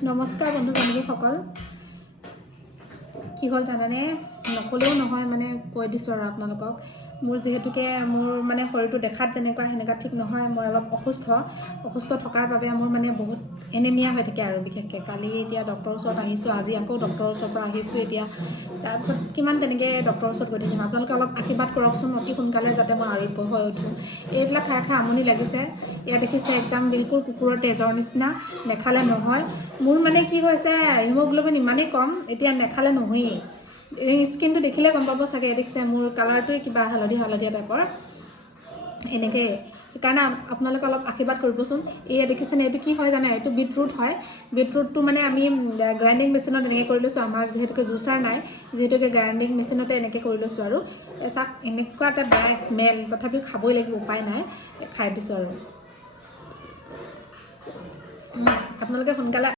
নমস্কাৰ বন্ধু বান্ধৱীসকল কি হ'ল জানানে নকলেও নহয় মানে কৈ দিছোঁ আৰু আপোনালোকক মোৰ যেহেতুকে মোৰ মানে শৰীৰটো দেখাত যেনেকুৱা সেনেকুৱা ঠিক নহয় মই অলপ অসুস্থ থকাৰ বাবে মোৰ মানে বহুত এনিমিয়া হৈ থাকে আৰু বিশেষকৈ কালি এতিয়া ডক্টৰৰ ওচৰত আহিছোঁ আজি আকৌ ডক্টৰৰ ওচৰৰ পৰা আহিছোঁ এতিয়া তাৰপিছত কিমান তেনেকৈ ডক্টৰৰ ওচৰত গৈ থাকিম আপোনালোকে অলপ আশীৰ্বাদ কৰকচোন অতি সোনকালে যাতে মই আৰোগ্য হৈ উঠোঁ এইবিলাক খাই আমনি লাগিছে ইয়াত দেখিছে একদম বিলকুল কুকুৰৰ তেজৰ নিচিনা নেখালে নহয় মোৰ মানে কি হৈছে হিমোগ্লোবিন ইমানেই কম এতিয়া নেখালে নহয়েই এই স্কিনটো দেখিলে গম পাব চাগে দেখিছে মোৰ কালাৰটোৱে কিবা হালধীয়া টাইপৰ এনেকৈ সেইকাৰণে আপোনালোকে অলপ আশীৰ্বাদ কৰিবচোন এয়া দেখিছেনে এইটো কি হয় জানে এইটো বিটৰুট হয় বিটৰুটটো মানে আমি গ্ৰাইণ্ডিং মেচিনত এনেকৈ কৰি লৈছোঁ আমাৰ যিহেতুকে জুচাৰ নাই যিহেতুকে গ্ৰাইণ্ডিং মেচিনতে এনেকৈ কৰি লৈছোঁ আৰু চাওক এনেকুৱা এটা বেয়া স্মেল তথাপিও খাবই লাগিব উপায় নাই খাই দিছোঁ আৰু আপোনালোকে সোনকালে